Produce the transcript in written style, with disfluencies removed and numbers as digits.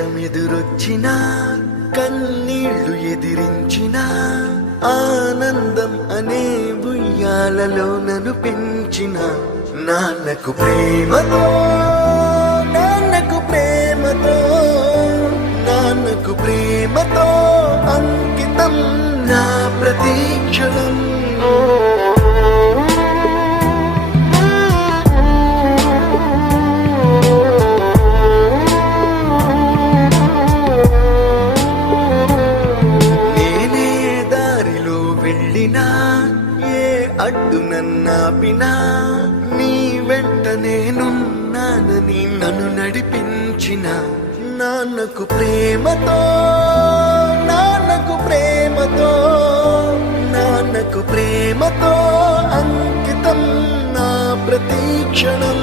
కష్టమెదురొచ్చినా కన్నీళ్లు ఎదిరించినా ఆనందం అనే ఉయ్యాలలో నన్ను పెంచిన నాన్నకు ప్రేమతో నాన్నకు ప్రేమతో నాన్నకు ప్రేమతో అంకితం నా ప్రతీక్షణం. ఏ అడ్డు నన్నాపినా నీ వెంట నేనున్నానని నన్ను నడిపించిన నాన్నకు ప్రేమతో నాన్నకు ప్రేమతో నాన్నకు ప్రేమతో అంకితం నా ప్రతీక్షణం.